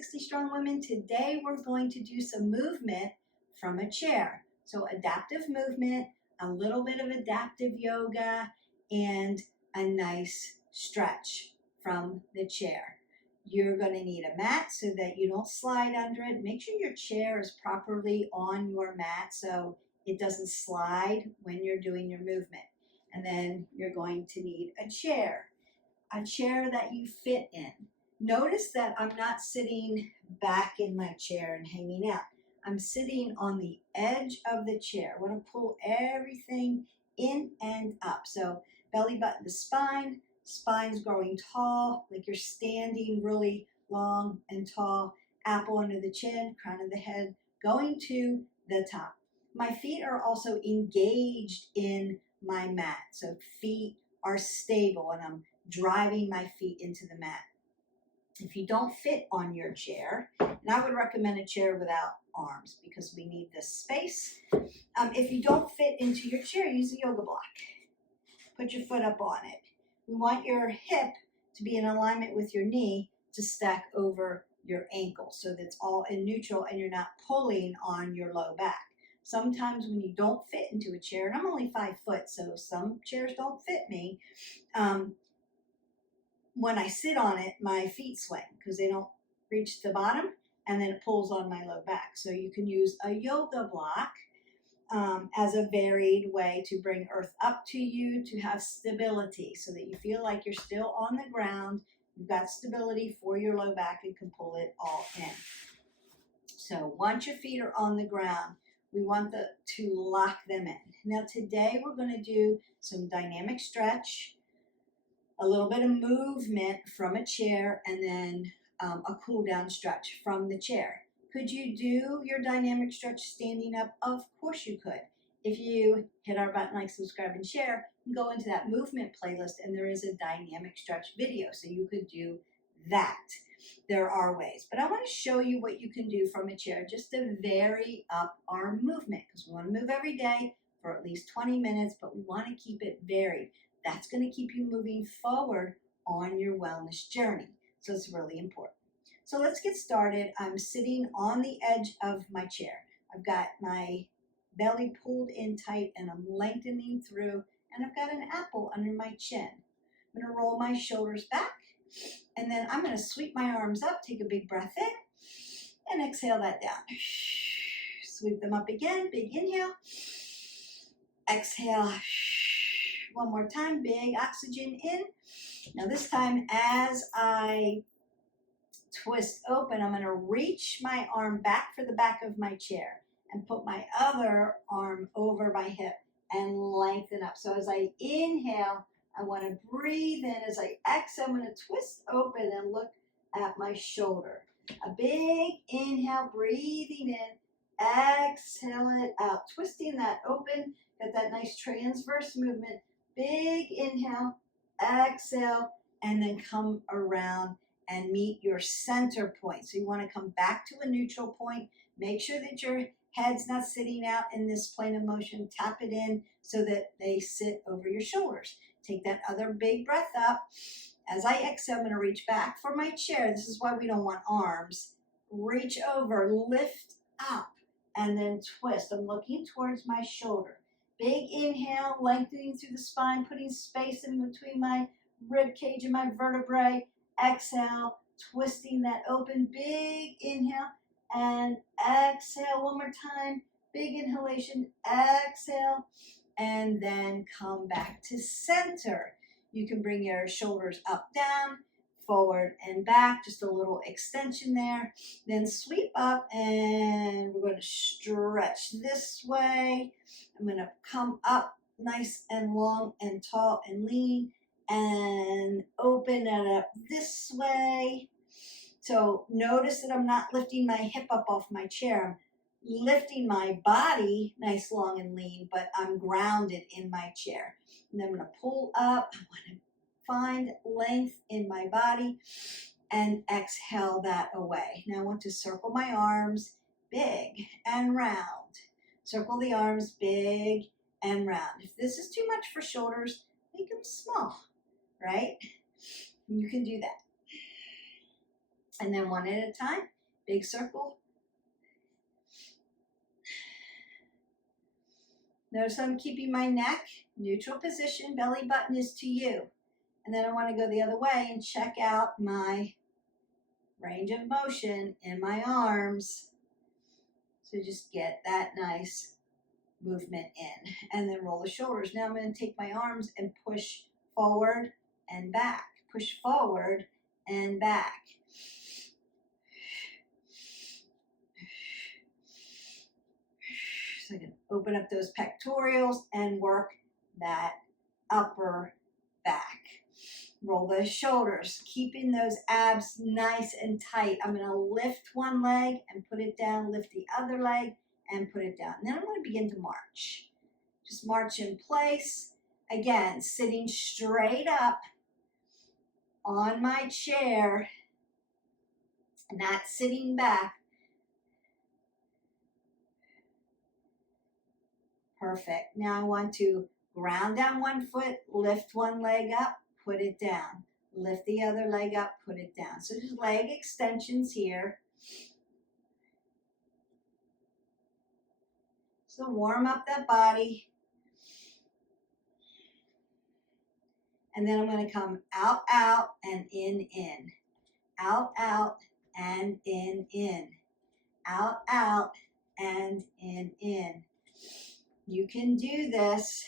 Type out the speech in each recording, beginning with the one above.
60 Strong Women. Today we're going to do some movement from a chair. So adaptive movement, a little bit of adaptive yoga, and a nice stretch from the chair. You're going to need a mat so that you don't slide under it. Make sure your chair is properly on your mat so it doesn't slide when you're doing your movement. And then you're going to need a chair that you fit in. Notice that I'm not sitting back in my chair and hanging out. I'm sitting on the edge of the chair. I want to pull everything in and up. So belly button to spine, spine's growing tall, like you're standing really long and tall, apple under the chin, crown of the head, going to the top. My feet are also engaged in my mat. So feet are stable and I'm driving my feet into the mat. If you don't fit on your chair, and I would recommend a chair without arms because we need this space. If you don't fit into your chair, use a yoga block. Put your foot up on it. We want your hip to be in alignment with your knee to stack over your ankle so that it's all in neutral and you're not pulling on your low back. Sometimes when you don't fit into a chair, and I'm only 5 foot, so some chairs don't fit me, when I sit on it, my feet swing because they don't reach the bottom, and then it pulls on my low back. So you can use a yoga block as a varied way to bring earth up to you to have stability so that you feel like you're still on the ground. You've got stability for your low back and can pull it all in. So once your feet are on the ground, we want to lock them in. Now today we're going to do some dynamic stretch, a little bit of movement from a chair, and then a cool down stretch from the chair. Could you do your dynamic stretch standing up? Of course you could. If you hit our button, like, subscribe, and share, you can go into that movement playlist and there is a dynamic stretch video, so you could do that. There are ways, but I want to show you what you can do from a chair just to vary up our movement, because we want to move every day for at least 20 minutes, but we want to keep it varied. That's going to keep you moving forward on your wellness journey. So it's really important. So let's get started. I'm sitting on the edge of my chair. I've got my belly pulled in tight and I'm lengthening through, and I've got an apple under my chin. I'm going to roll my shoulders back, and then I'm going to sweep my arms up, take a big breath in, and exhale that down. Sweep them up again, big inhale. Exhale. One more time, big oxygen in. Now this time, as I twist open, I'm going to reach my arm back for the back of my chair and put my other arm over my hip and lengthen up. So as I inhale, I want to breathe in. As I exhale, I'm going to twist open and look at my shoulder. A big inhale, breathing in, exhale it out, twisting that open, get that nice transverse movement. Big inhale, exhale, and then come around and meet your center point. So you want to come back to a neutral point. Make sure that your head's not sitting out in this plane of motion. Tap it in so that they sit over your shoulders. Take that other big breath up. As I exhale, I'm going to reach back for my chair. This is why we don't want arms. Reach over, lift up, and then twist. I'm looking towards my shoulder. Big inhale, lengthening through the spine, putting space in between my rib cage and my vertebrae. Exhale, twisting that open. Big inhale and exhale one more time. Big inhalation, exhale, and then come back to center. You can bring your shoulders up, down, forward and back, just a little extension there. Then sweep up and we're going to stretch this way. I'm going to come up nice and long and tall and lean and open it up this way. So notice that I'm not lifting my hip up off my chair. I'm lifting my body nice, long, and lean, but I'm grounded in my chair. And then I'm going to pull up. I want to find length in my body and exhale that away. Now I want to circle my arms big and round. Circle the arms big and round. If this is too much for shoulders, make them small, right? You can do that. And then one at a time, big circle. Notice I'm keeping my neck neutral position, belly button is to you. And then I want to go the other way and check out my range of motion in my arms. So just get that nice movement in. And then roll the shoulders. Now I'm going to take my arms and push forward and back. Push forward and back. So I can open up those pectorals and work that upper back. Roll those shoulders, keeping those abs nice and tight. I'm going to lift one leg and put it down, lift the other leg and put it down. And then I'm going to begin to march. Just march in place. Again, sitting straight up on my chair, not sitting back. Perfect. Now I want to ground down one foot, lift one leg up, put it down. Lift the other leg up, put it down. So just leg extensions here. So warm up that body. And then I'm going to come out, out, and in. Out, out, and in. Out, out, and in. You can do this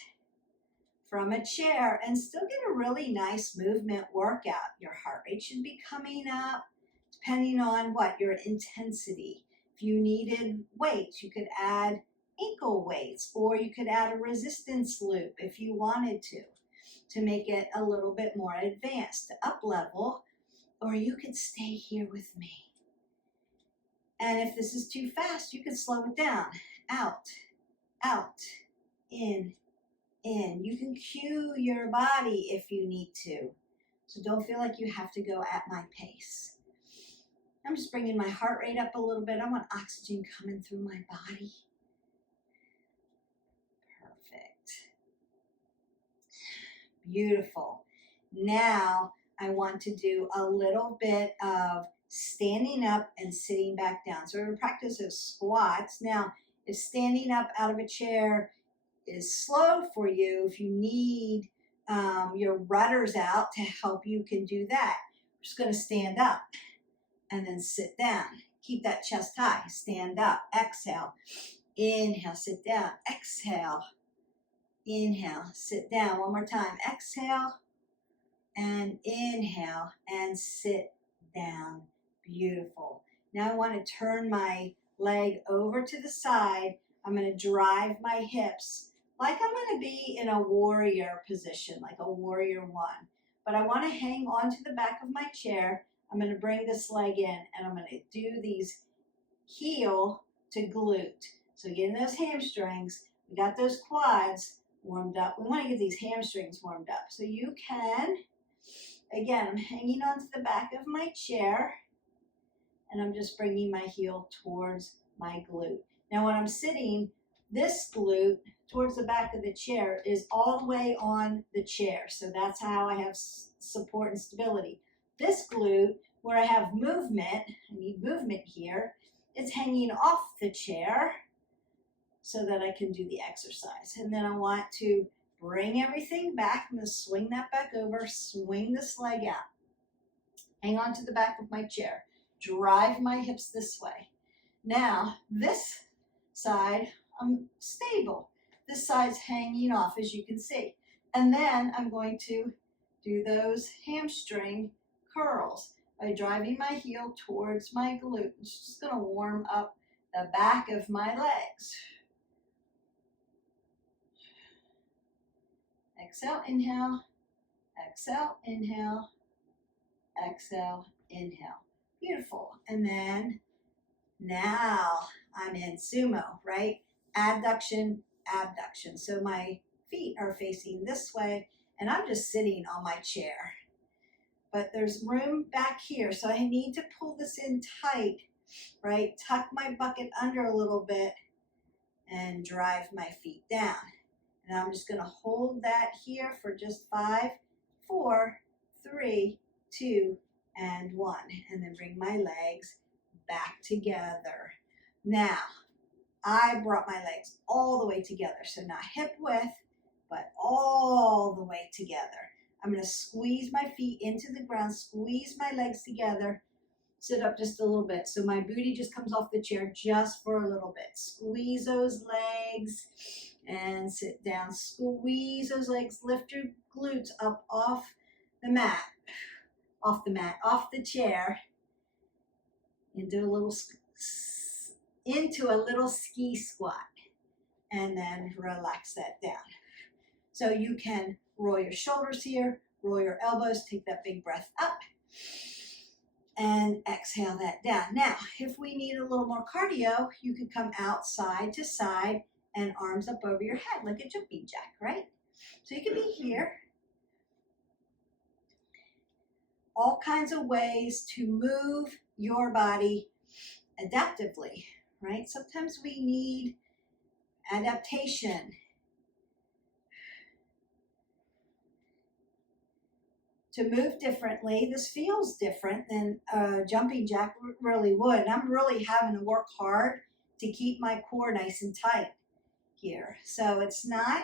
from a chair and still get a really nice movement workout. Your heart rate should be coming up depending on what your intensity. If you needed weights, you could add ankle weights, or you could add a resistance loop if you wanted to make it a little bit more advanced, up level, or you could stay here with me. And if this is too fast, you could slow it down. Out, out, in. You can cue your body if you need to. So don't feel like you have to go at my pace. I'm just bringing my heart rate up a little bit. I want oxygen coming through my body. Perfect. Beautiful. Now I want to do a little bit of standing up and sitting back down. So we're going to practice those squats. Now, if standing up out of a chair is slow for you, if you need your rudders out to help, you can do that. We're just going to stand up and then sit down. Keep that chest high. Stand up. Exhale. Inhale. Sit down. Exhale. Inhale. Sit down. One more time. Exhale and inhale and sit down. Beautiful. Now I want to turn my leg over to the side. I'm going to drive my hips like I'm going to be in a warrior position, like a warrior one. But I want to hang on to the back of my chair. I'm going to bring this leg in and I'm going to do these heel to glute. So getting those hamstrings, we got those quads warmed up. We want to get these hamstrings warmed up. So you can, again, I'm hanging onto the back of my chair and I'm just bringing my heel towards my glute. Now when I'm sitting, this glute towards the back of the chair is all the way on the chair. So that's how I have support and stability. This glute, where I have movement, I need movement here, it's hanging off the chair so that I can do the exercise. And then I want to bring everything back. I'm going to swing that back over, swing this leg out. Hang on to the back of my chair. Drive my hips this way. Now, this side, I'm stable. This side's hanging off, as you can see. And then I'm going to do those hamstring curls by driving my heel towards my glute. It's just going to warm up the back of my legs. Exhale, inhale. Exhale, inhale. Exhale, inhale. Beautiful. And then now I'm in sumo, right? Adduction, abduction. So my feet are facing this way and I'm just sitting on my chair. But there's room back here. So I need to pull this in tight, right? Tuck my bucket under a little bit and drive my feet down. And I'm just going to hold that here for just 5, 4, 3, 2, and 1. And then bring my legs back together. Now, I brought my legs all the way together. So not hip width, but all the way together. I'm going to squeeze my feet into the ground, squeeze my legs together, sit up just a little bit. So my booty just comes off the chair just for a little bit. Squeeze those legs and sit down. Squeeze those legs, lift your glutes up off the mat, off the chair, into a little ski squat, and then relax that down. So you can roll your shoulders here, roll your elbows, take that big breath up, and exhale that down. Now, if we need a little more cardio, you could come out side to side and arms up over your head like a jumping jack, right? So you can be here. All kinds of ways to move your body adaptively, right? Sometimes we need adaptation to move differently. This feels different than a jumping jack really would. And I'm really having to work hard to keep my core nice and tight here. So it's not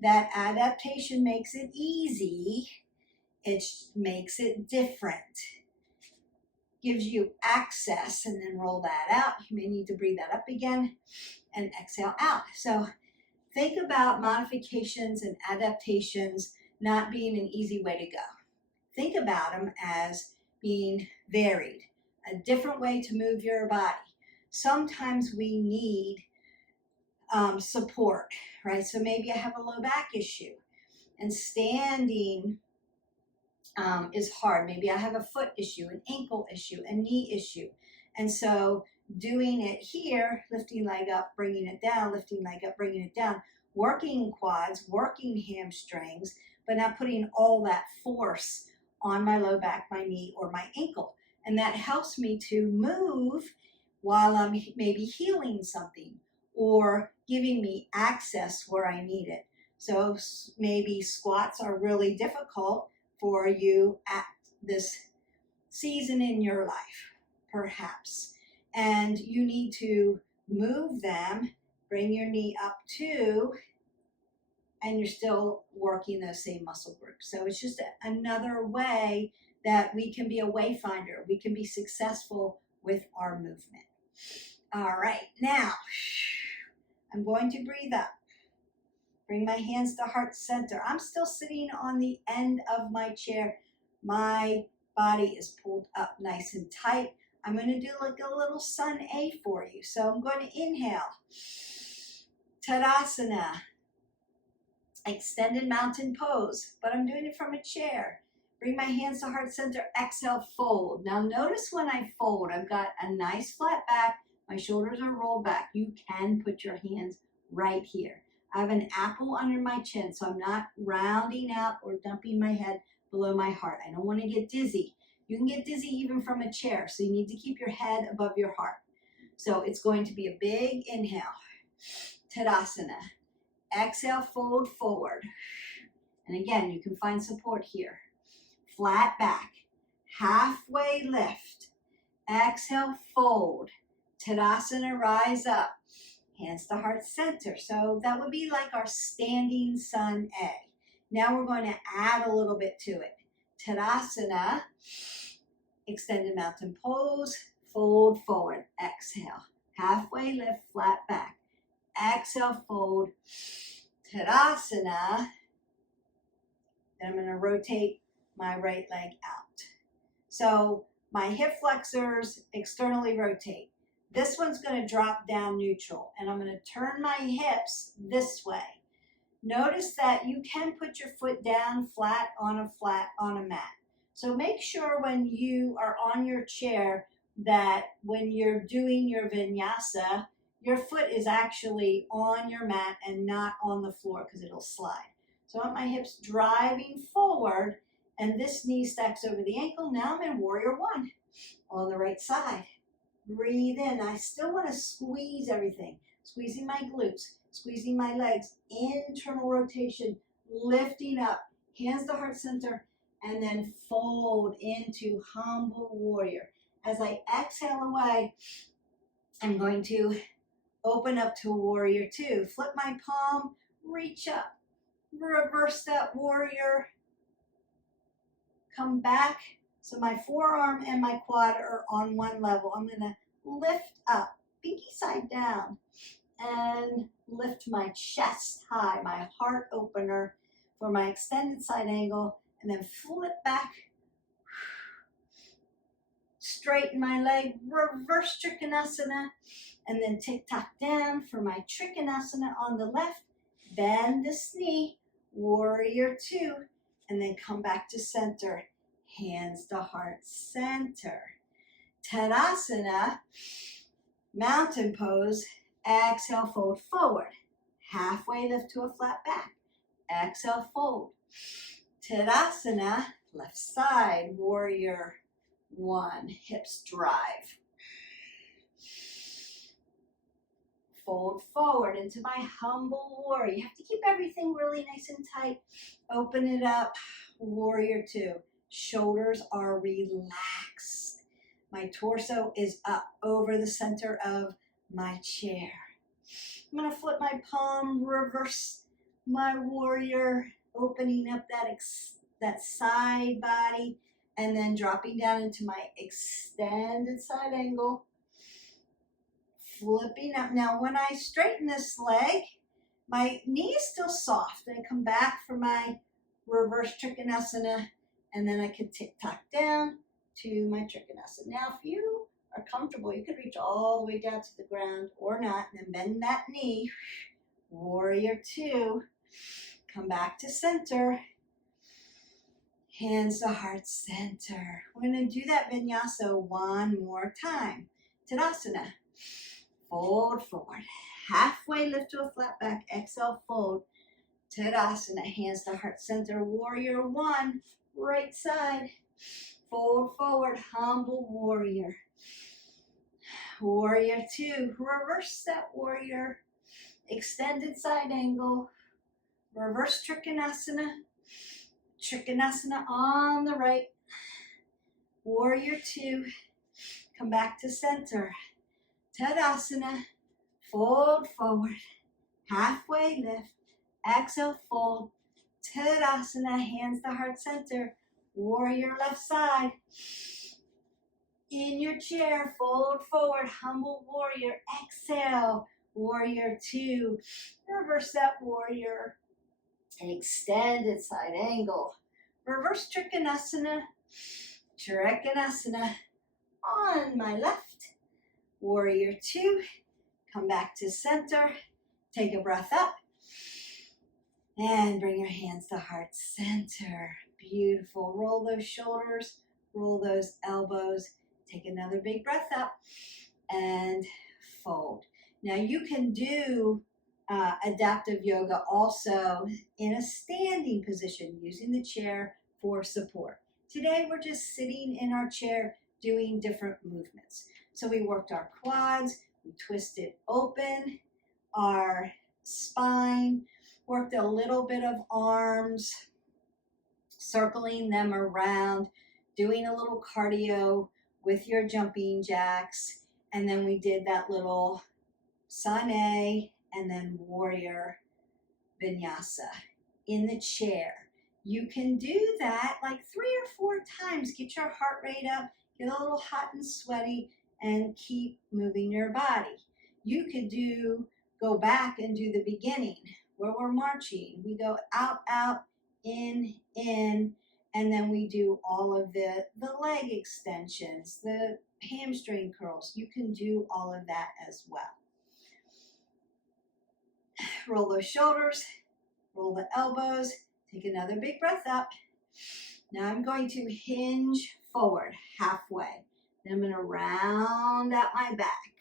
that adaptation makes it easy. It makes it different. Gives you access, and then roll that out. You may need to breathe that up again and exhale out. So think about modifications and adaptations not being an easy way to go. Think about them as being varied, a different way to move your body. Sometimes we need support, right? So maybe I have a low back issue and standing is hard. Maybe I have a foot issue, an ankle issue, a knee issue. And so doing it here, lifting leg up, bringing it down, lifting leg up, bringing it down, working quads, working hamstrings, but not putting all that force on my low back, my knee, or my ankle. And that helps me to move while I'm maybe healing something or giving me access where I need it. So maybe squats are really difficult for you at this season in your life, perhaps. And you need to move them, bring your knee up too, and you're still working those same muscle groups. So it's just another way that we can be a wayfinder. We can be successful with our movement. All right, now I'm going to breathe up. Bring my hands to heart center. I'm still sitting on the end of my chair. My body is pulled up nice and tight. I'm going to do like a little sun A for you. So I'm going to inhale. Tadasana. Extended mountain pose, but I'm doing it from a chair. Bring my hands to heart center. Exhale, fold. Now notice when I fold, I've got a nice flat back. My shoulders are rolled back. You can put your hands right here. I have an apple under my chin, so I'm not rounding out or dumping my head below my heart. I don't want to get dizzy. You can get dizzy even from a chair, so you need to keep your head above your heart. So it's going to be a big inhale. Tadasana. Exhale, fold forward. And again, you can find support here. Flat back. Halfway lift. Exhale, fold. Tadasana, rise up. Hands to heart center. So that would be like our standing sun A. Now we're going to add a little bit to it. Tadasana, extended mountain pose, fold forward, exhale. Halfway lift, flat back. Exhale, fold, Tadasana. Then I'm going to rotate my right leg out. So my hip flexors externally rotate. This one's going to drop down neutral, and I'm going to turn my hips this way. Notice that you can put your foot down flat on a mat. So make sure when you are on your chair that when you're doing your vinyasa, your foot is actually on your mat and not on the floor because it'll slide. So I want my hips driving forward, and this knee stacks over the ankle. Now I'm in warrior one on the right side. Breathe in. I still want to squeeze everything. Squeezing my glutes, squeezing my legs, internal rotation, lifting up, hands to heart center, and then fold into humble warrior. As I exhale away, I'm going to open up to warrior two. Flip my palm, reach up, reverse that warrior, come back. So my forearm and my quad are on one level. I'm gonna lift up, pinky side down, and lift my chest high, my heart opener for my extended side angle, and then flip back, straighten my leg, reverse Trikonasana, and then tick-tock down for my Trikonasana on the left, bend this knee, warrior two, and then come back to center, hands to heart center. Tadasana, mountain pose, exhale, fold forward, halfway lift to a flat back, exhale, fold. Tadasana, left side, warrior one, hips drive. Fold forward into my humble warrior. You have to keep everything really nice and tight. Open it up, warrior two. Shoulders are relaxed. My torso is up over the center of my chair. I'm gonna flip my palm, reverse my warrior, opening up that side body, and then dropping down into my extended side angle. Flipping up. Now, when I straighten this leg, my knee is still soft. I come back for my reverse Trikonasana, and then I can tick-tock down to my Trikonasana. Now, if you are comfortable, you could reach all the way down to the ground or not, and then bend that knee. Warrior two. Come back to center. Hands to heart center. We're going to do that vinyasa one more time. Tadasana. Fold forward. Halfway lift to a flat back. Exhale, fold. Tadasana. Hands to heart center. Warrior one. Right side. Fold forward. Humble warrior. Warrior two. Reverse that warrior. Extended side angle. Reverse Trikonasana. Trikonasana on the right. Warrior two. Come back to center. Tadasana. Fold forward. Halfway lift. Exhale, fold. Tadasana. Hands to heart center. Warrior left side. In your chair, fold forward. Humble warrior. Exhale. Warrior two. Reverse that warrior. Extended side angle. Reverse Trikonasana. Trikonasana on my left. Warrior two. Come back to center. Take a breath up. And bring your hands to heart center. Beautiful. Roll those shoulders. Roll those elbows. Take another big breath up. And fold. Now you can do adaptive yoga also in a standing position using the chair for support. Today we're just sitting in our chair doing different movements. So we worked our quads, we twisted open our spine, worked a little bit of arms, circling them around, doing a little cardio with your jumping jacks, and then we did that little Sane and then warrior vinyasa in the chair. You can do that like 3 or 4 times. Get your heart rate up, get a little hot and sweaty, and keep moving your body. You could go back and do the beginning where we're marching. We go out, out, in, and then we do all of the leg extensions, the hamstring curls. You can do all of that as well. Roll those shoulders, roll the elbows, take another big breath up. Now I'm going to hinge forward halfway. Then I'm going to round out my back,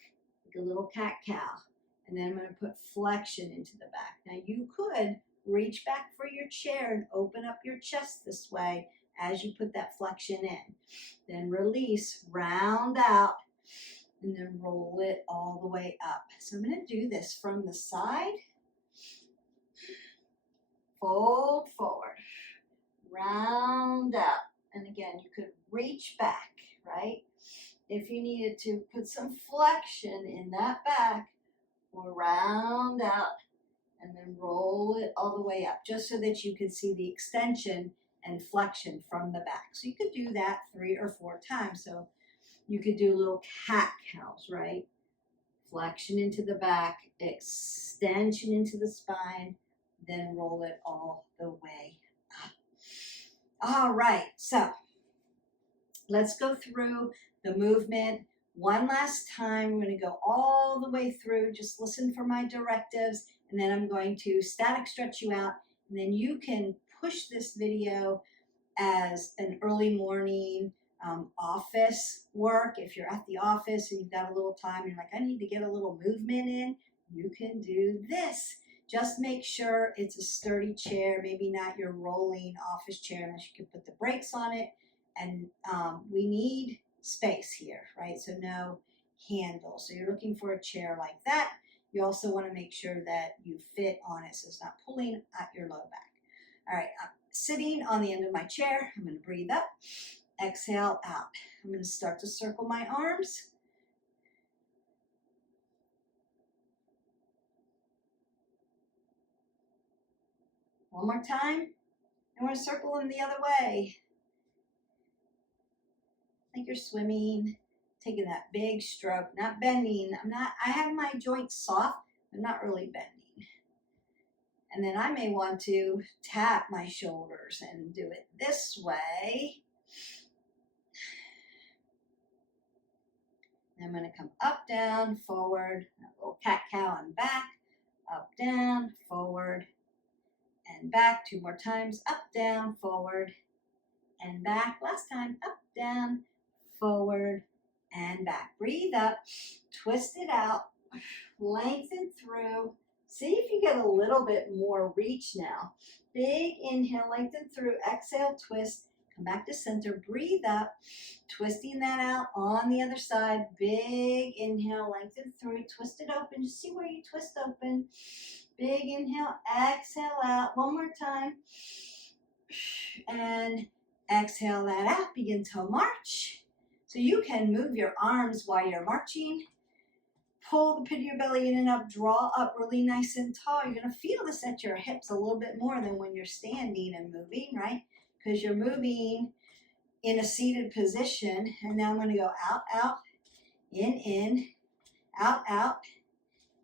like a little cat-cow. And then I'm going to put flexion into the back. Now you could reach back for your chair and open up your chest this way as you put that flexion in. Then release, round out, and then roll it all the way up. So I'm going to do this from the side. Fold forward, round out, again, you could reach back, right? If you needed to put some flexion in that back, or round out and then roll it all the way up, just so that you could see the extension and flexion from the back. So you could do that 3 or 4 times. So you could do little cat-cows, right? Flexion into the back, extension into the spine, then roll it all the way up. All right, so let's go through the movement one last time. We're going to go all the way through. Just listen for my directives, and then I'm going to static stretch you out, and then you can push this video as an early morning office work. If you're at the office and you've got a little time, you're like, I need to get a little movement in, you can do this. Just make sure it's a sturdy chair, maybe not your rolling office chair unless you can put the brakes on it. And we need space here, right? So no handle. So you're looking for a chair like that. You also want to make sure that you fit on it so it's not pulling at your low back. All right, I'm sitting on the end of my chair. I'm going to breathe up, exhale out. I'm going to start to circle my arms. One more time. I'm going to circle them the other way. Like you're swimming, taking that big stroke, not bending. I have my joints soft, but not really bending. And then I may want to tap my shoulders and do it this way. And I'm going to come up, down, forward, a little cat-cow and back, up, down, forward, and back. 2 more times, up, down, forward, and back. Last time, up, down, forward, and back. Breathe up, twist it out, lengthen through. See if you get a little bit more reach now. Big inhale, lengthen through, exhale, twist, come back to center, breathe up, twisting that out on the other side. Big inhale, lengthen through, twist it open, just see where you twist open. Big inhale, exhale out, one more time. And exhale that out, begin to march. So you can move your arms while you're marching. Pull the pit of your belly in and up, draw up really nice and tall. You're going to feel this at your hips a little bit more than when you're standing and moving, right? Because you're moving in a seated position. And now I'm going to go out, out, in, out,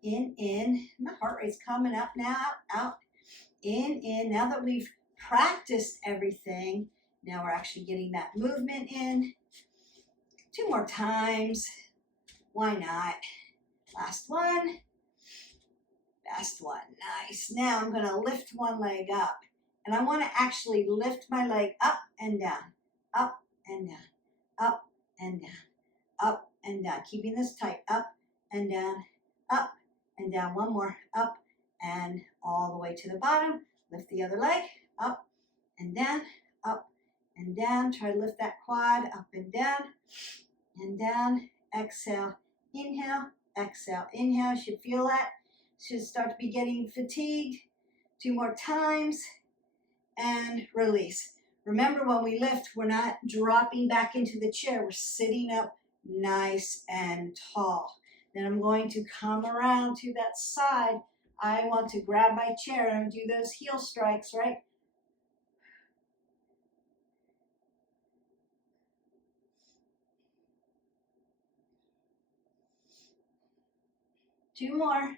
in. My heart rate's coming up now, out, in. Now that we've practiced everything, now we're actually getting that movement in. 2 more times. Why not? Last one. Best one. Nice. Now I'm going to lift one leg up. And I want to actually lift my leg up and down, up and down, up and down, up and down. Keeping this tight. Up and down, up and down. One more. Up and all the way to the bottom. Lift the other leg. Up and down, up and down. Try to lift that quad up and down. Exhale, inhale, exhale, inhale. Should feel that. Should start to be getting fatigued. 2 more times and release. Remember, when we lift, we're not dropping back into the chair. We're sitting up nice and tall. Then I'm going to come around to that side. I want to grab my chair and do those heel strikes, right? Two more.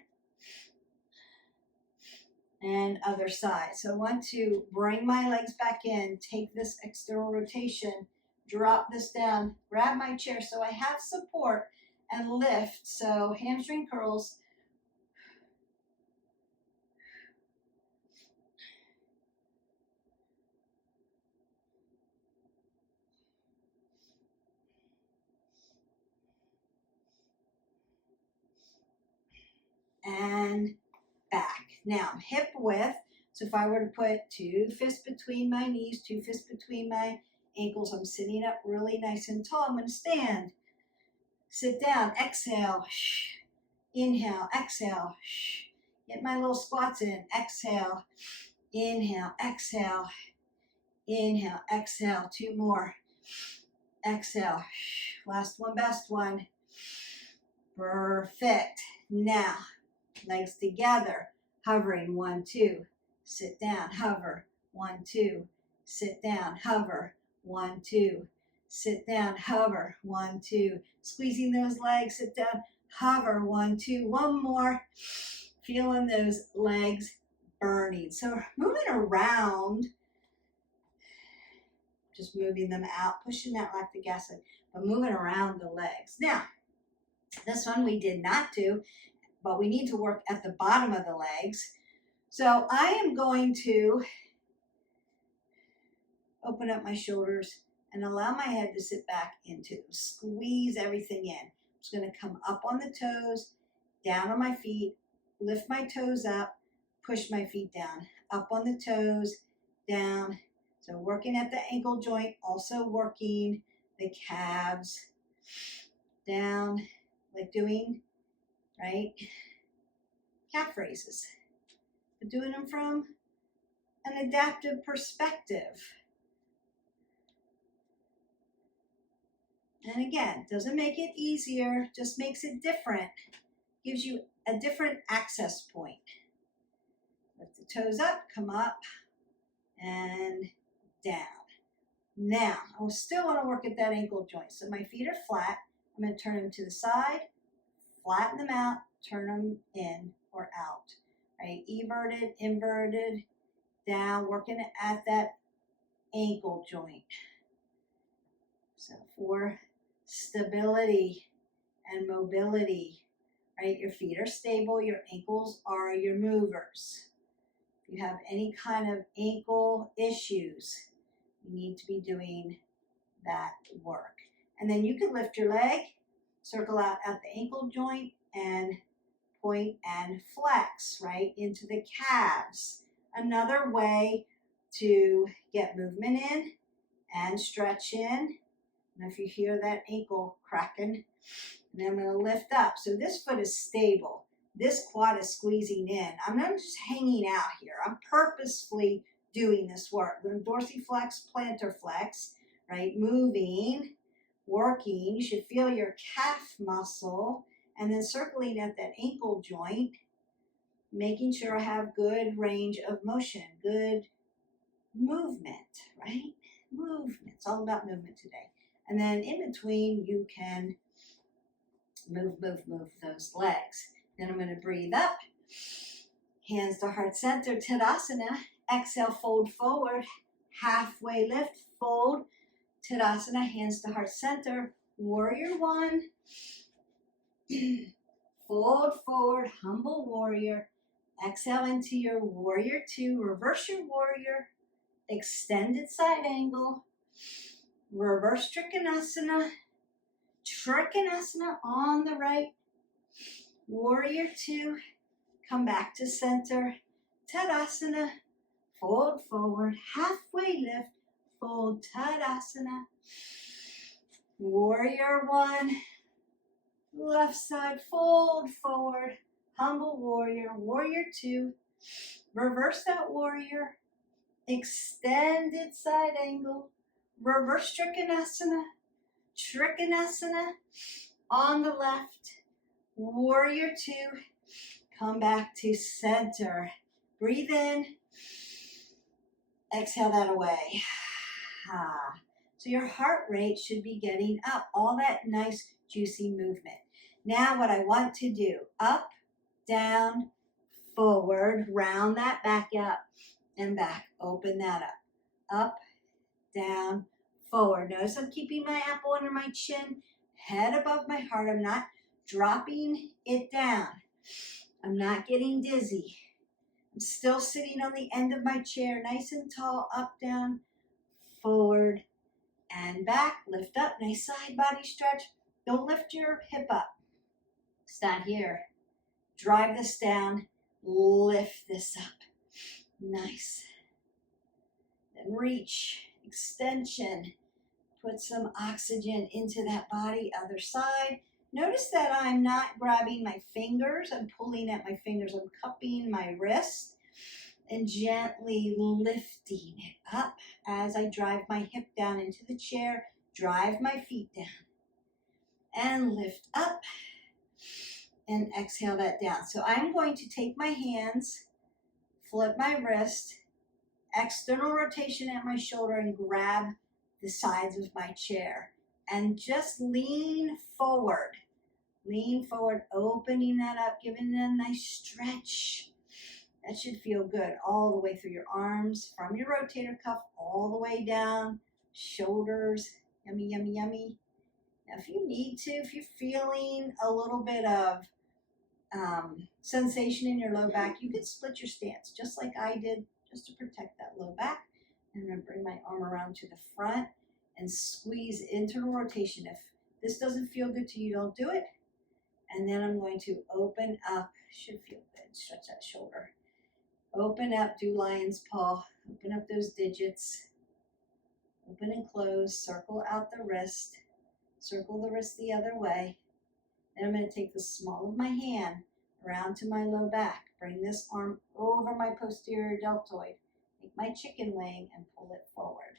And other side. So I want to bring my legs back in, take this external rotation, drop this down, grab my chair so I have support, and lift. So hamstring curls. And back. Now I'm hip width. So if I were to put 2 fists between my knees, 2 fists between my ankles, I'm sitting up really nice and tall. I'm going to stand. Sit down. Exhale. Inhale. Exhale. Get my little squats in. Exhale. Inhale. Exhale. Inhale. Exhale. 2 more. Exhale. Last one, best one. Perfect. Now, legs together, hovering, 1, 2, sit down, hover, 1, 2, sit down, hover, 1, 2, sit down, hover, 1, 2, squeezing those legs, sit down, hover, 1, 2, one more, feeling those legs burning. So moving around, just moving them out, pushing that lactic acid, but moving around the legs. Now, this one we did not do, but we need to work at the bottom of the legs. So I am going to open up my shoulders and allow my head to sit back into them. Squeeze everything in. I'm just going to come up on the toes, down on my feet, lift my toes up, push my feet down, up on the toes, down. So working at the ankle joint, also working the calves, down, like doing, right, calf raises, but doing them from an adaptive perspective. And again, doesn't make it easier, just makes it different, gives you a different access point. Lift the toes up, come up, and down. Now, I still want to work at that ankle joint. So my feet are flat. I'm going to turn them to the side, flatten them out, turn them in or out. Right? Everted, inverted, down, working at that ankle joint. So for stability and mobility, right? Your feet are stable, your ankles are your movers. If you have any kind of ankle issues, you need to be doing that work. And then you can lift your leg, circle out at the ankle joint, and point and flex right into the calves. Another way to get movement in and stretch in. And if you hear that ankle cracking, then I'm going to lift up. So this foot is stable. This quad is squeezing in. I'm not just hanging out here. I'm purposefully doing this work. The dorsiflex, plantar flex, right? Moving, working. You should feel your calf muscle and then circling at that ankle joint, making sure I have good range of motion, good movement, right? Movement. It's all about movement today. And then in between, you can move those legs. Then I'm going to breathe up. Hands to heart center, Tadasana. Exhale, fold forward. Halfway lift, fold. Tadasana, hands to heart center. Warrior one. Fold forward, humble warrior. Exhale into your warrior two. Reverse your warrior. Extended side angle. Reverse Trikonasana. Trikonasana on the right. Warrior two. Come back to center. Tadasana. Fold forward. Halfway lift. Fold. Tadasana. Warrior one. Left side. Fold forward. Humble warrior. Warrior two. Reverse that warrior. Extended side angle. Reverse Trikonasana. Trikonasana on the left. Warrior two. Come back to center. Breathe in. Exhale that away. So your heart rate should be getting up. All that nice, juicy movement. Now what I want to do, up, down, forward, round that back up, and back. Open that up. Up, down, forward. Notice I'm keeping my apple under my chin, head above my heart. I'm not dropping it down. I'm not getting dizzy. I'm still sitting on the end of my chair, nice and tall, up, down, forward, and back. Lift up, nice side body stretch. Don't lift your hip up. Stand here. Drive this down. Lift this up. Nice. Then reach, extension. Put some oxygen into that body. Other side. Notice that I'm not grabbing my fingers. I'm pulling at my fingers. I'm cupping my wrist and gently lifting it up as I drive my hip down into the chair. drive my feet down, and lift up, and exhale that down. So I'm going to take my hands, flip my wrist, external rotation at my shoulder, and grab the sides of my chair. And just lean forward. Lean forward, opening that up, giving it a nice stretch. That should feel good all the way through your arms, from your rotator cuff all the way down, shoulders. Yummy, yummy, yummy. Now, if you need to, if you're feeling a little bit of sensation in your low back, you can split your stance, just like I did, just to protect that low back. And I'm going to bring my arm around to the front and squeeze internal rotation. If this doesn't feel good to you, don't do it. And then I'm going to open up, should feel good, stretch that shoulder. Open up, do lion's paw, open up those digits, open and close, circle out the wrist, circle the wrist the other way. Then I'm going to take the small of my hand around to my low back, bring this arm over my posterior deltoid, make my chicken wing and pull it forward.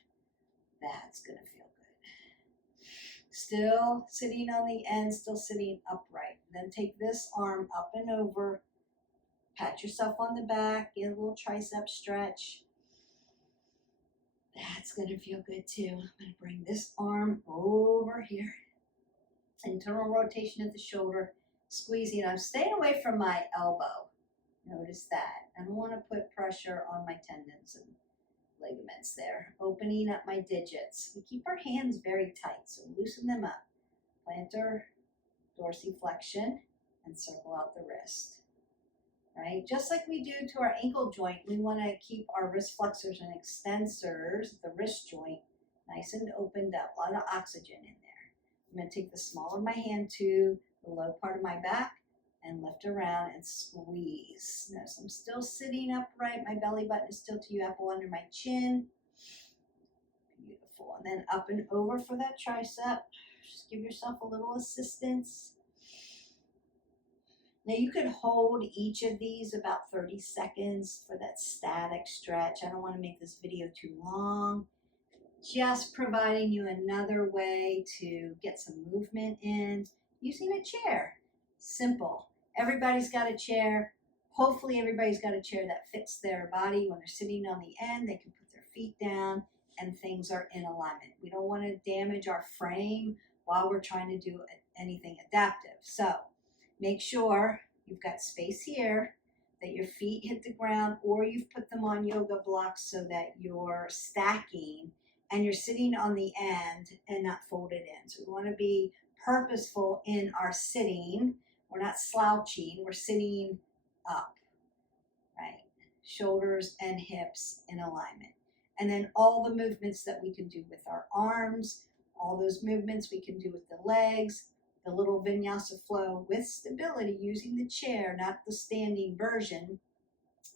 That's going to feel good. Still sitting on the end, still sitting upright. Then take this arm up and over, pat yourself on the back, get a little tricep stretch. That's going to feel good too. I'm going to bring this arm over here. Internal rotation at the shoulder, squeezing. I'm staying away from my elbow. Notice that. I don't want to put pressure on my tendons and ligaments there. Opening up my digits. We keep our hands very tight, so loosen them up. Plantar dorsiflexion and circle out the wrist. Right? Just like we do to our ankle joint, we want to keep our wrist flexors and extensors, the wrist joint, nice and opened up. A lot of oxygen in there. I'm going to take the small of my hand to the low part of my back and lift around and squeeze. Notice I'm still sitting upright. My belly button is still to you, apple under my chin. Beautiful. And then up and over for that tricep. Just give yourself a little assistance. Now you could hold each of these about 30 seconds for that static stretch. I don't want to make this video too long. Just providing you another way to get some movement in using a chair. Simple. Everybody's got a chair. Hopefully everybody's got a chair that fits their body. When they're sitting on the end, they can put their feet down and things are in alignment. We don't want to damage our frame while we're trying to do anything adaptive. So make sure you've got space here, that your feet hit the ground, or you've put them on yoga blocks so that you're stacking and you're sitting on the end and not folded in. So we want to be purposeful in our sitting. We're not slouching, we're sitting up, right? Shoulders and hips in alignment. And then all the movements that we can do with our arms, all those movements we can do with the legs, the little vinyasa flow with stability using the chair, not the standing version.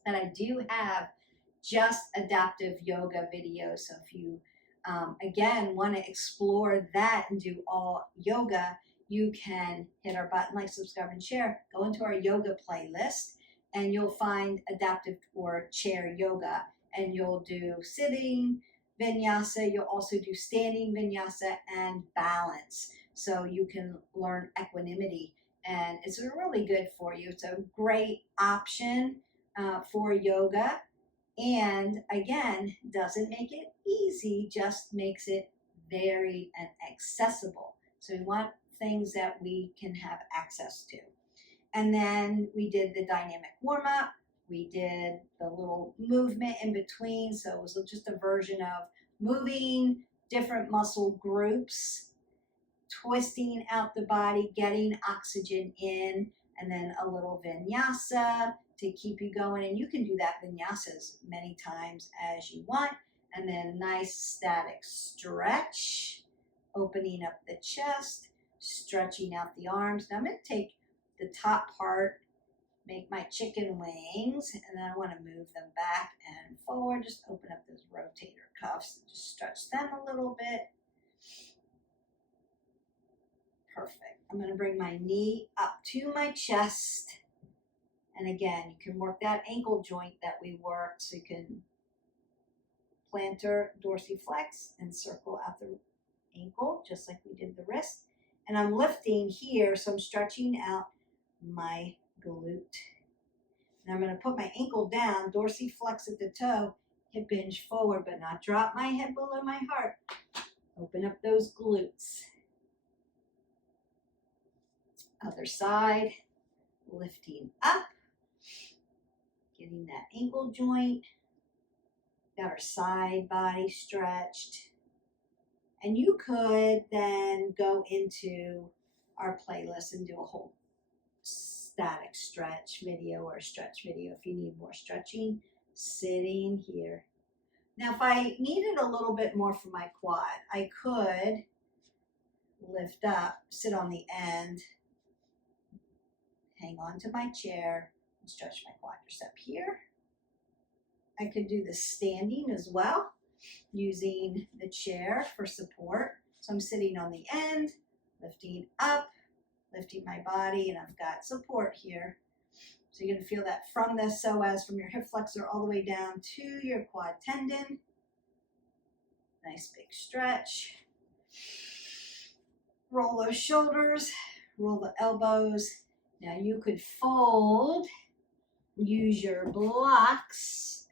And I do have just adaptive yoga videos. So if you, again, want to explore that and do all yoga, you can hit our button, like, subscribe, and share. Go into our yoga playlist and you'll find adaptive or chair yoga. And you'll do sitting vinyasa. You'll also do standing vinyasa and balance. So you can learn equanimity, and it's really good for you. It's a great option for yoga, and again, doesn't make it easy, just makes it varied and accessible. So we want things that we can have access to. And then we did the dynamic warm-up. We did the little movement in between. So it was just a version of moving different muscle groups, twisting out the body, getting oxygen in, and then a little vinyasa to keep you going. And you can do that vinyasa as many times as you want. And then nice static stretch, opening up the chest, stretching out the arms. Now I'm going to take the top part, make my chicken wings, and then I want to move them back and forward. Just open up those rotator cuffs, just stretch them a little bit. Perfect. I'm going to bring my knee up to my chest. And again, you can work that ankle joint that we worked. So you can plantar dorsiflex and circle out the ankle, just like we did the wrist. And I'm lifting here, so I'm stretching out my glute. And I'm going to put my ankle down, dorsiflex at the toe, hip hinge forward, but not drop my head below my heart. Open up those glutes. Other side, lifting up, getting that ankle joint. Got our side body stretched. And you could then go into our playlist and do a whole static stretch video or stretch video if you need more stretching. Sitting here. Now, if I needed a little bit more for my quad, I could lift up, sit on the end, hang on to my chair, and stretch my quadricep here. I could do the standing as well, using the chair for support. So I'm sitting on the end, lifting up, lifting my body, and I've got support here. So you're going to feel that from the psoas, from your hip flexor all the way down to your quad tendon. Nice big stretch. Roll those shoulders, roll the elbows. Now you could fold, use your blocks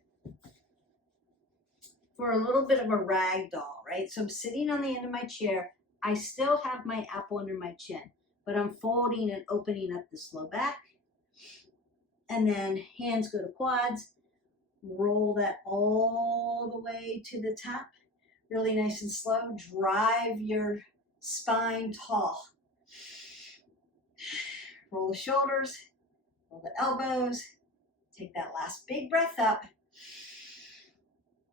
for a little bit of a rag doll, right? So I'm sitting on the end of my chair. I still have my apple under my chin, but I'm folding and opening up this low back. And then hands go to quads. Roll that all the way to the top. Really nice and slow. Drive your spine tall. Roll the shoulders, roll the elbows. Take that last big breath up.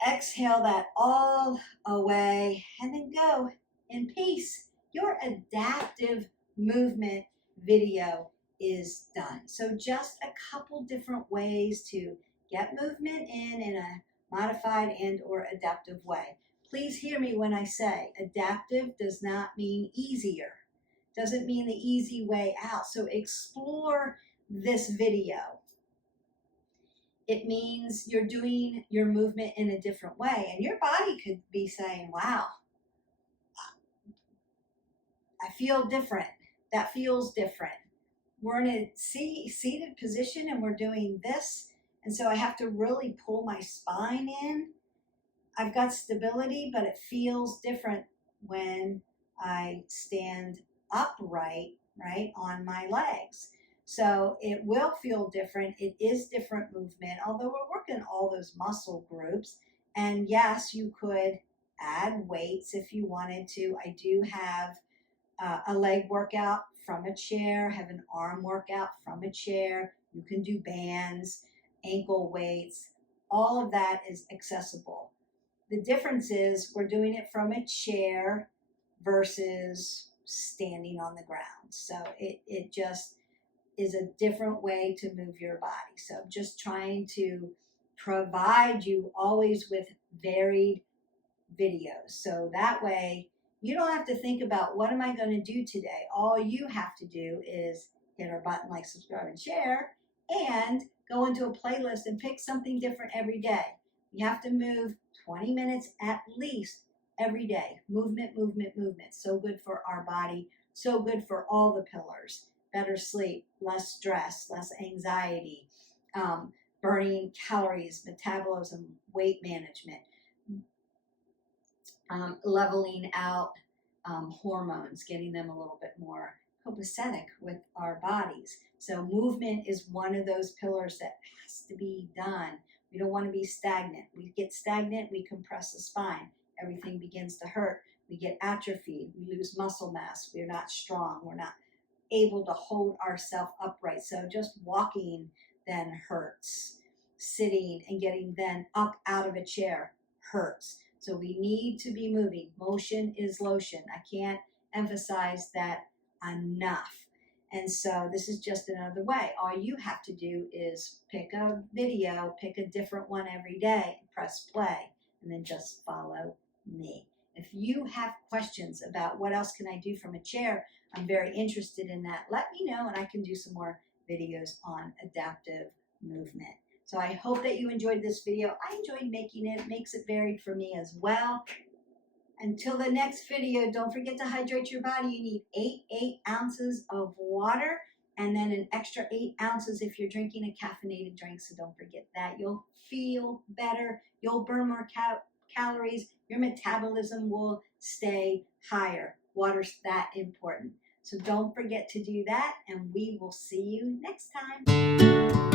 Exhale that all away and then go in peace. Your adaptive movement video is done. So just a couple different ways to get movement in a modified and or adaptive way. Please hear me when I say adaptive does not mean easier. Doesn't mean the easy way out. So explore this video. It means you're doing your movement in a different way. And your body could be saying, wow, I feel different. That feels different. We're in a seated position and we're doing this. And so I have to really pull my spine in. I've got stability, but it feels different when I stand upright, right, on my legs. So it will feel different. It is different movement, although we're working all those muscle groups. And yes, you could add weights if you wanted to. I do have a leg workout from a chair, have an arm workout from a chair. You can do bands, ankle weights. All of that is accessible. The difference is we're doing it from a chair versus standing on the ground. So it just is a different way to move your body. So just trying to provide you always with varied videos. So that way you don't have to think about what am I going to do today. All you have to do is hit our button, like, subscribe, and share, and go into a playlist and pick something different every day. You have to move 20 minutes at least every day. Movement, movement, movement. So good for our body. So good for all the pillars. Better sleep, less stress, less anxiety, burning calories, metabolism, weight management, leveling out hormones, getting them a little bit more copacetic with our bodies. So movement is one of those pillars that has to be done. We don't want to be stagnant. We get stagnant, we compress the spine. Everything begins to hurt. We get atrophied. We lose muscle mass. We're not strong. We're not able to hold ourselves upright. So just walking then hurts. Sitting and getting then up out of a chair hurts. So we need to be moving. Motion is lotion. I can't emphasize that enough. And so this is just another way. All you have to do is pick a video, pick a different one every day, press play, and then just follow me. If you have questions about what else can I do from a chair, I'm very interested in that. Let me know and I can do some more videos on adaptive movement. So I hope that you enjoyed this video. I enjoyed making it. It makes it varied for me as well. Until the next video, don't forget to hydrate your body. You need 8 ounces of water and then an extra 8 ounces if you're drinking a caffeinated drink. So don't forget that. You'll feel better. You'll burn more calories. Your metabolism will stay higher. Water's that important. So don't forget to do that, and we will see you next time.